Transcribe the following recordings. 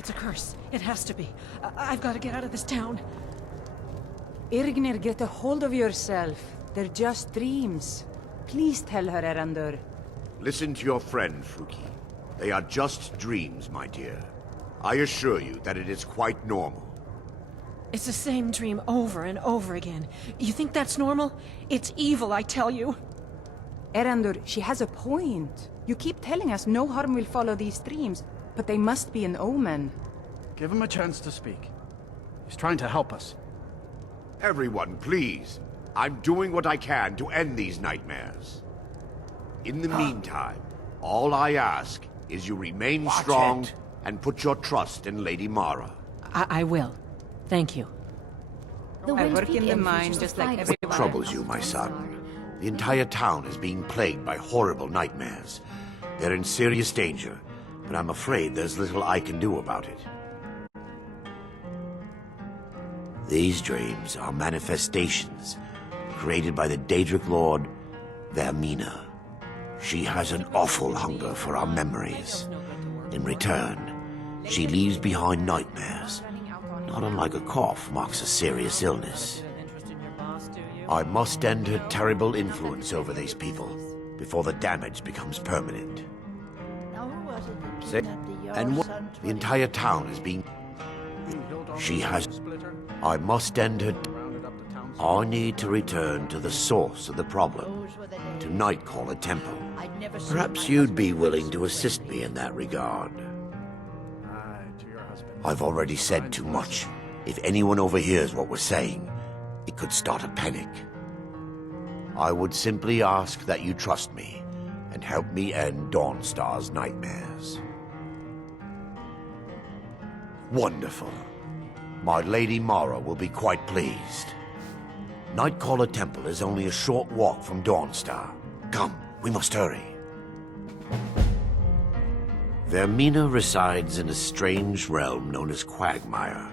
It's a curse. It has to be. I've got to get out of this town. Irgnir, get a hold of yourself. They're just dreams. Please tell her, Erandur. Listen to your friend, Fruki. They are just dreams, my dear. I assure you that it is quite normal. It's the same dream over and over again. You think that's normal? It's evil, I tell you. Erandur, she has a point. You keep telling us no harm will follow these dreams, but they must be an omen. Give him a chance to speak. He's trying to help us. Everyone, please. I'm doing what I can to end these nightmares. In the meantime, all I ask is you remain strong and put your trust in Lady Mara. I will. Thank you. I work in the mine just like everyone What troubles you, my son? The entire town is being plagued by horrible nightmares. They're in serious danger, but I'm afraid there's little I can do about it. These dreams are manifestations created by the Daedric Lord, Vermina. She has an awful hunger for our memories. In return, she leaves behind nightmares. Not unlike a cough marks a serious illness. I must end her terrible influence over these people before the damage becomes permanent. And what? The entire town is being... She has... I must end her... I need to return to the source of the problem, to Nightcaller Temple. Perhaps you'd be willing to assist me in that regard. I've already said too much. If anyone overhears what we're saying, it could start a panic. I would simply ask that you trust me and help me end Dawnstar's nightmares. Wonderful. My Lady Mara will be quite pleased. Nightcaller Temple is only a short walk from Dawnstar. Come, we must hurry. Vermina resides in a strange realm known as Quagmire,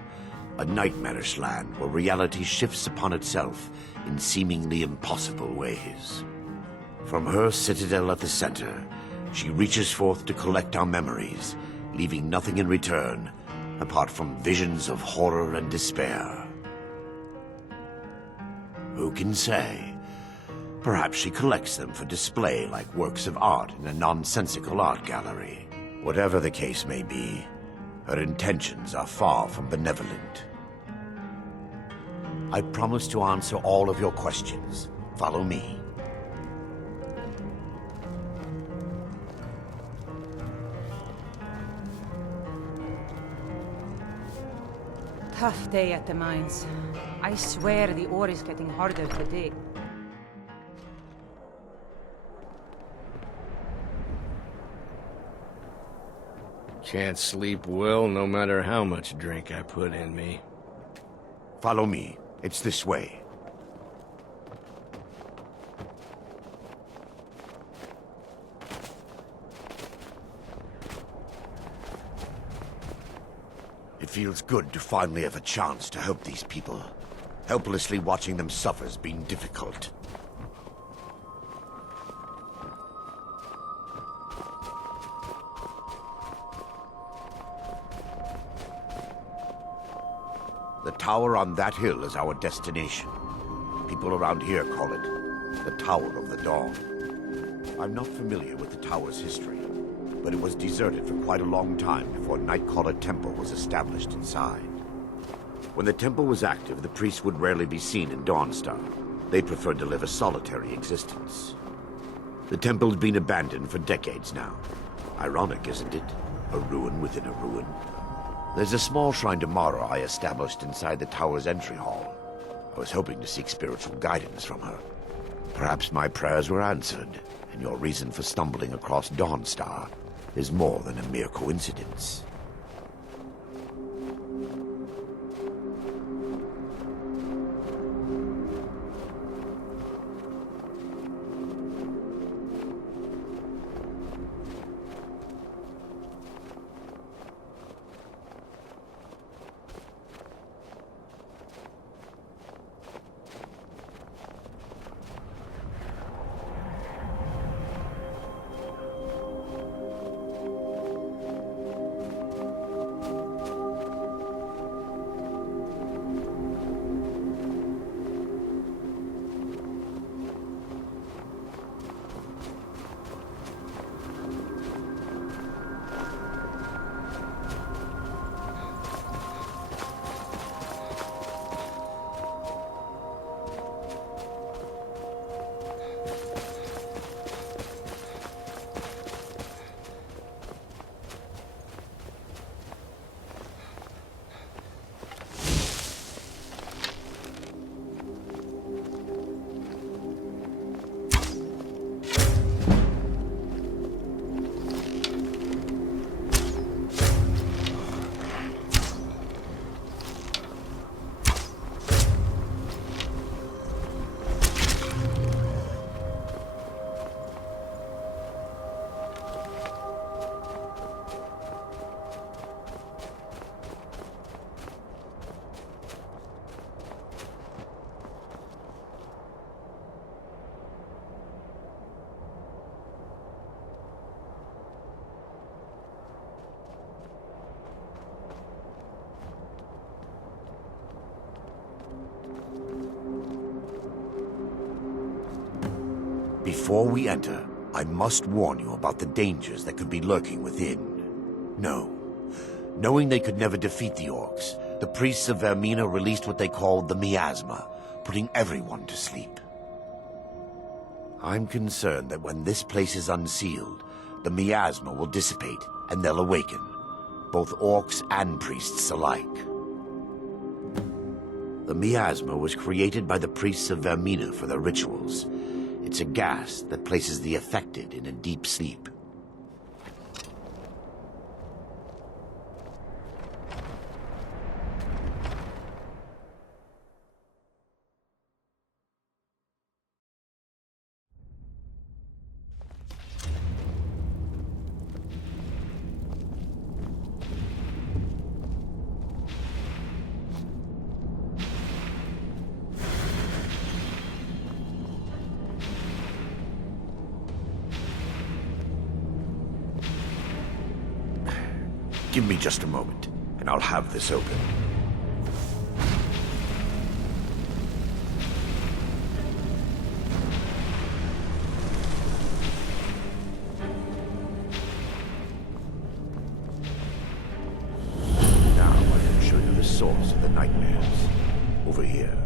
a nightmarish land where reality shifts upon itself in seemingly impossible ways. From her citadel at the center, she reaches forth to collect our memories, leaving nothing in return apart from visions of horror and despair. Who can say? Perhaps she collects them for display like works of art in a nonsensical art gallery. Whatever the case may be, her intentions are far from benevolent. I promise to answer all of your questions. Follow me. Tough day at the mines. I swear the ore is getting harder to dig. Can't sleep well no matter how much drink I put in me. Follow me. It's this way. It feels good to finally have a chance to help these people. Helplessly watching them suffer has been difficult. The tower on that hill is our destination. People around here call it the Tower of the Dawn. I'm not familiar with the tower's history, but it was deserted for quite a long time before Nightcaller Temple was established inside. When the temple was active, the priests would rarely be seen in Dawnstar. They preferred to live a solitary existence. The temple's been abandoned for decades now. Ironic, isn't it? A ruin within a ruin. There's a small shrine to Mara I established inside the tower's entry hall. I was hoping to seek spiritual guidance from her. Perhaps my prayers were answered, and your reason for stumbling across Dawnstar is more than a mere coincidence. Before we enter, I must warn you about the dangers that could be lurking within. No. Knowing they could never defeat the orcs, the priests of Vermina released what they called the miasma, putting everyone to sleep. I'm concerned that when this place is unsealed, the miasma will dissipate and they'll awaken, both orcs and priests alike. The miasma was created by the priests of Vermina for their rituals. It's a gas that places the affected in a deep sleep. Give me just a moment, and I'll have this open. Now I can show you the source of the nightmares. Over here.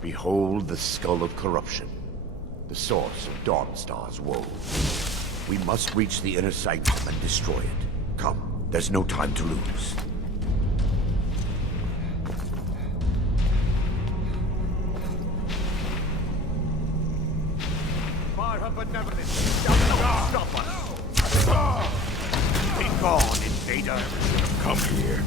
Behold the Skull of Corruption, the source of Dawnstar's woe. We must reach the inner sanctum and destroy it. Come, there's no time to lose. By her benevolence, stop us! Be gone, invader! Should have come here.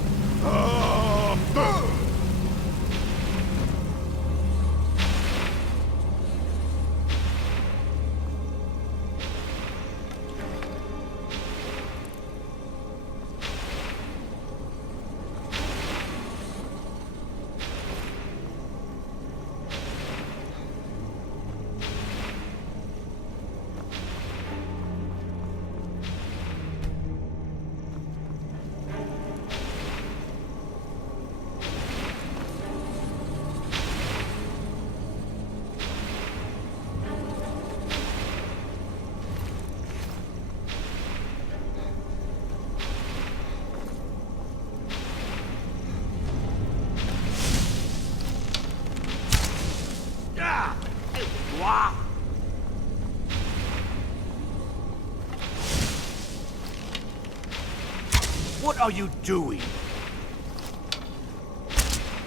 What are you doing?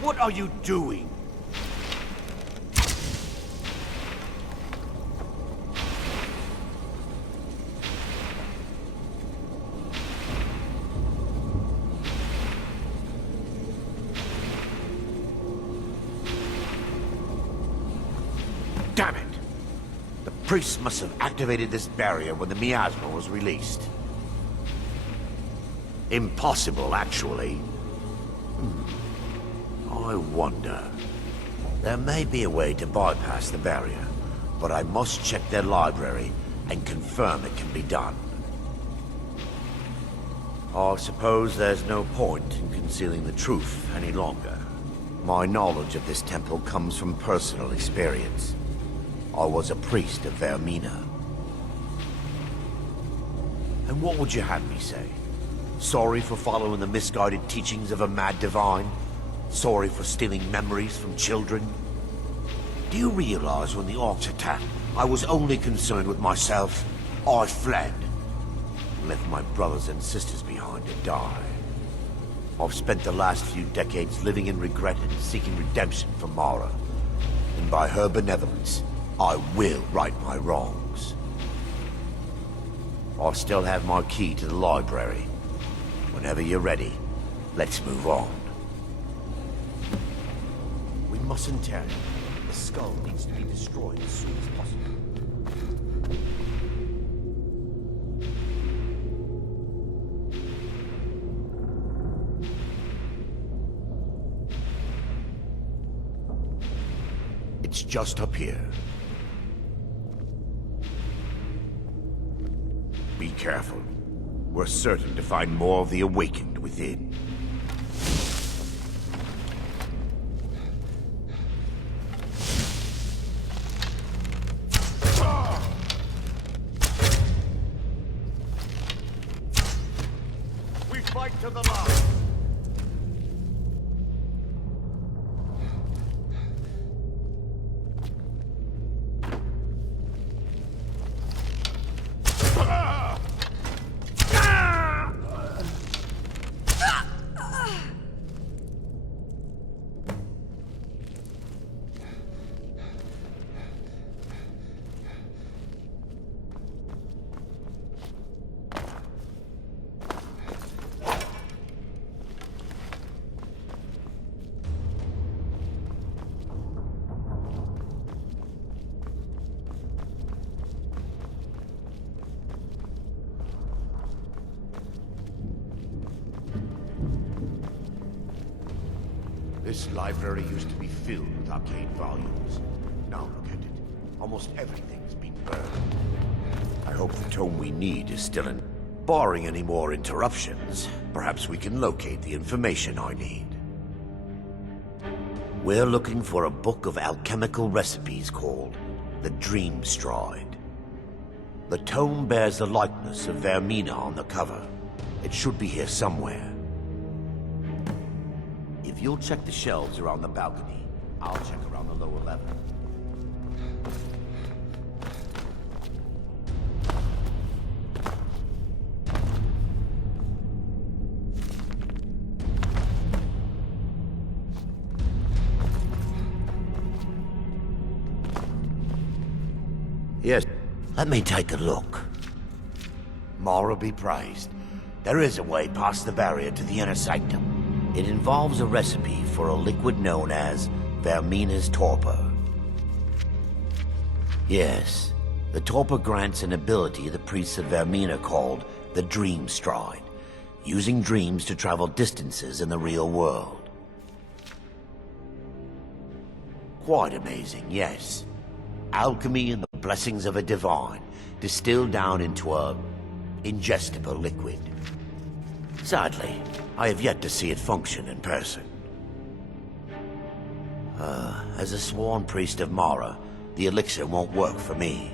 What are you doing? Damn it! The priests must have activated this barrier when the miasma was released. Impossible, actually. I wonder. There may be a way to bypass the barrier, but I must check their library and confirm it can be done. I suppose there's no point in concealing the truth any longer. My knowledge of this temple comes from personal experience. I was a priest of Vermina. And what would you have me say? Sorry for following the misguided teachings of a mad divine? Sorry for stealing memories from children? Do you realize when the orcs attacked, I was only concerned with myself? I fled. Left my brothers and sisters behind to die. I've spent the last few decades living in regret and seeking redemption from Mara. And by her benevolence, I will right my wrongs. I still have my key to the library. Whenever you're ready, let's move on. We mustn't tarry. The skull needs to be destroyed as soon as possible. It's just up here. Be careful. We're certain to find more of the awakened within. This library used to be filled with arcane volumes. Now look at it. Almost everything's been burned. I hope the tome we need is still in. Barring any more interruptions, perhaps we can locate the information I need. We're looking for a book of alchemical recipes called the Dream Stride. The tome bears the likeness of Vermina on the cover. It should be here somewhere. If you'll check the shelves around the balcony, I'll check around the lower level. Yes, let me take a look. Mara be praised. There is a way past the barrier to the inner sanctum. It involves a recipe for a liquid known as Vermina's torpor. Yes, the torpor grants an ability the priests of Vermina called the Dream Stride, using dreams to travel distances in the real world. Quite amazing, yes. Alchemy and the blessings of a divine, distilled down into a ingestible liquid. Sadly, I have yet to see it function in person. As a sworn priest of Mara, the elixir won't work for me.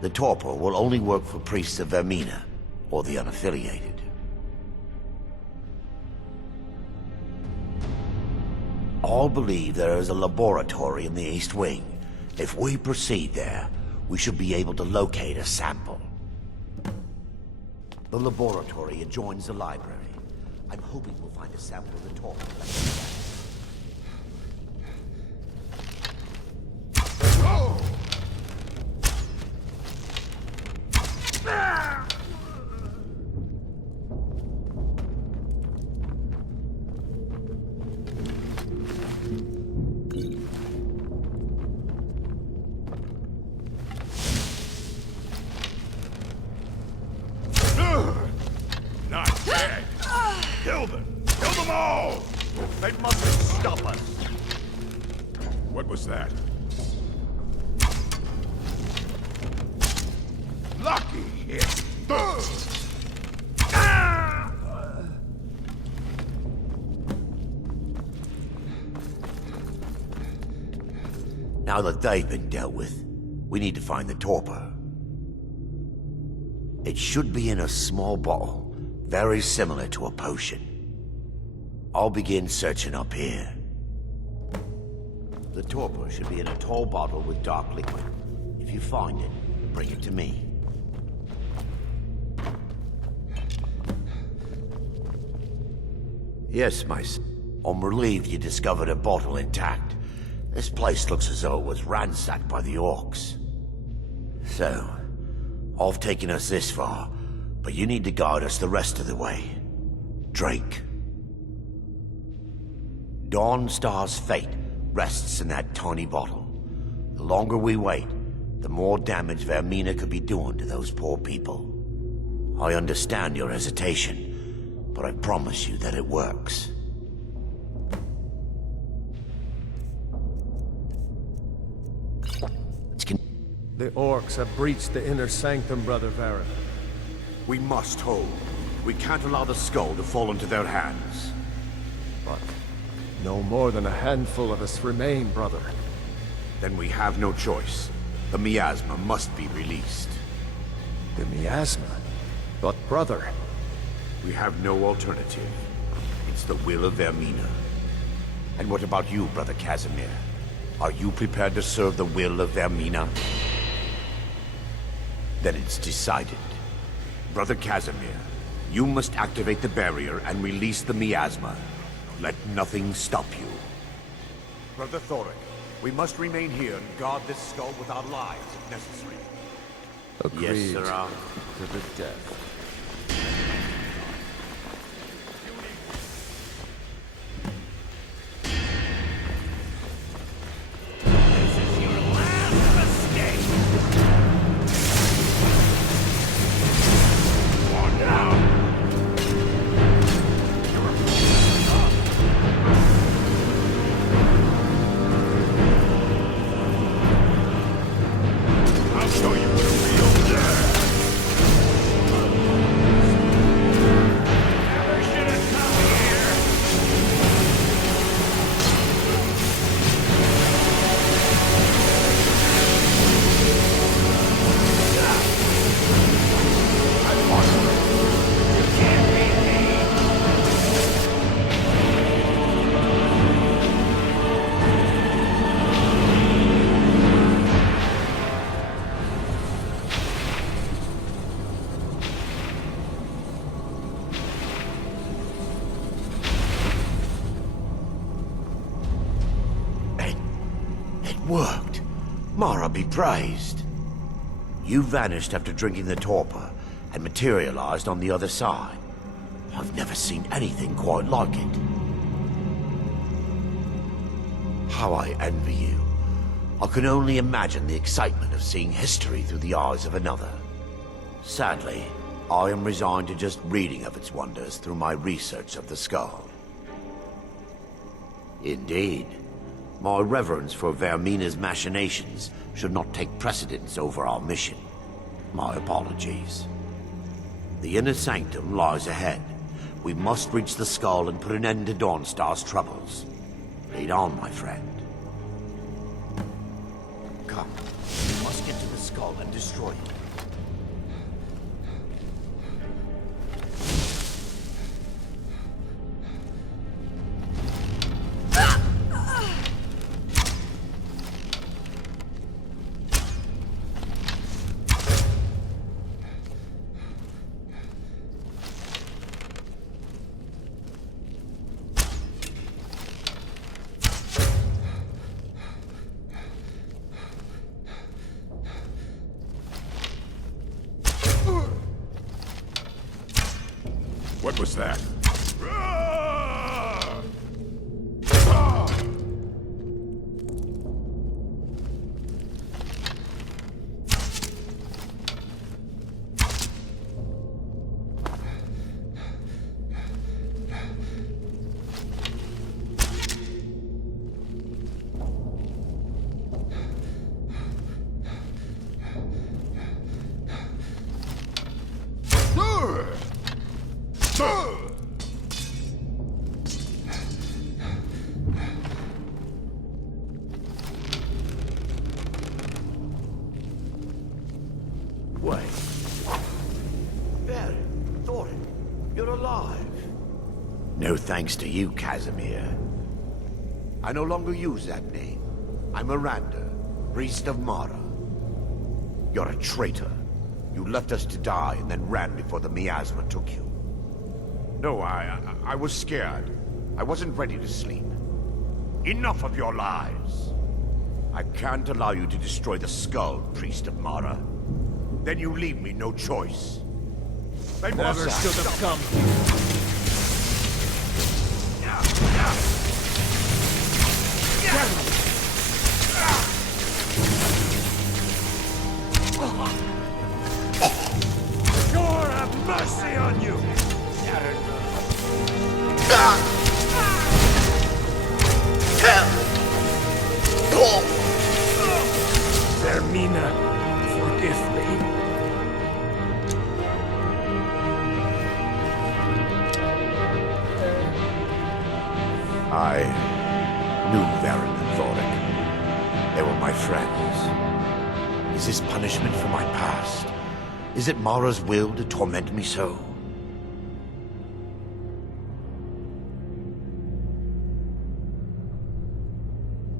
The torpor will only work for priests of Vermina, or the unaffiliated. All believe there is a laboratory in the East Wing. If we proceed there, we should be able to locate a sample. The laboratory adjoins the library. I'm hoping we'll find a sample of the torpor. Not dead. Kill them! Kill them all! They mustn't stop us! What was that? Lucky hit! Now that they've been dealt with, we need to find the torpor. It should be in a small bottle, very similar to a potion. I'll begin searching up here. The torpor should be in a tall bottle with dark liquid. If you find it, bring it to me. Yes, my son. I'm relieved you discovered a bottle intact. This place looks as though it was ransacked by the orcs. So, I've taken us this far, but you need to guide us the rest of the way. Drake. Dawnstar's fate rests in that tiny bottle. The longer we wait, the more damage Vermina could be doing to those poor people. I understand your hesitation, but I promise you that it works. The orcs have breached the inner sanctum, Brother Varyn. We must hold. We can't allow the skull to fall into their hands. But no more than a handful of us remain, brother. Then we have no choice. The miasma must be released. The miasma? But brother... We have no alternative. It's the will of Vermina. And what about you, Brother Casimir? Are you prepared to serve the will of Vermina? Then it's decided. Brother Casimir, you must activate the barrier and release the miasma. Let nothing stop you. Brother Thoric, we must remain here and guard this skull with our lives if necessary. Agreed. Yes, sir. To the death. worked. Mara be praised. You vanished after drinking the torpor and materialized on the other side. I've never seen anything quite like it. How I envy you. I can only imagine the excitement of seeing history through the eyes of another. Sadly, I am resigned to just reading of its wonders through my research of the skull. Indeed, my reverence for Vermina's machinations should not take precedence over our mission. My apologies. The inner sanctum lies ahead. We must reach the skull and put an end to Dawnstar's troubles. Lead on, my friend. Come, we must get to the skull and destroy it. What was that? Wait. Barry, Thorin, you're alive. No thanks to you, Casimir. I no longer use that name. I'm Miranda, priest of Mara. You're a traitor. You left us to die and then ran before the miasma took you. No, I was scared. I wasn't ready to sleep. Enough of your lies. I can't allow you to destroy the skull, priest of Mara. Then you leave me no choice. Then Never should have come. God have mercy on you! Vermina, forgive me. I knew Varen and Thoric. They were my friends. Is this punishment for my past? Is it Mara's will to torment me so?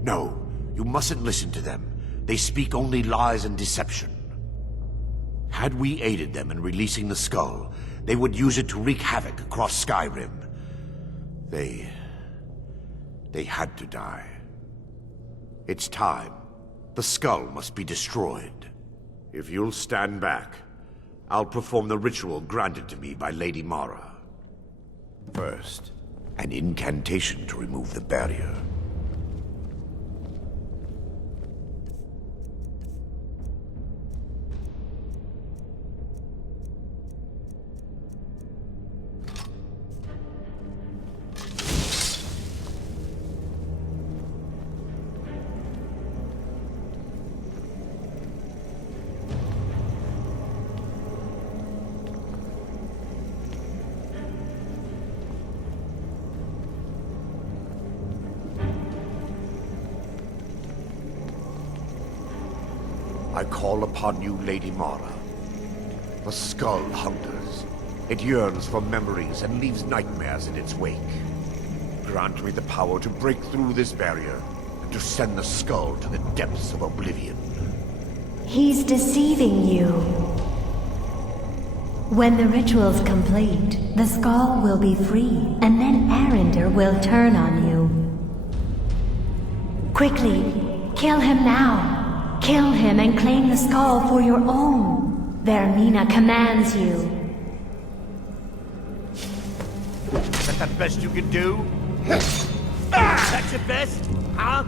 No, you mustn't listen to them. They speak only lies and deception. Had we aided them in releasing the skull, they would use it to wreak havoc across Skyrim. They had to die. It's time. The skull must be destroyed. If you'll stand back, I'll perform the ritual granted to me by Lady Mara. First, an incantation to remove the barrier. I call upon you, Lady Mara. The skull hungers. It yearns for memories and leaves nightmares in its wake. Grant me the power to break through this barrier and to send the skull to the depths of oblivion. He's deceiving you. When the ritual's complete, the skull will be free, and then Arender will turn on you. Quickly, Kill him now. Kill him and claim the skull for your own. Vermina commands you. Is that the best you can do? That's your best? Huh?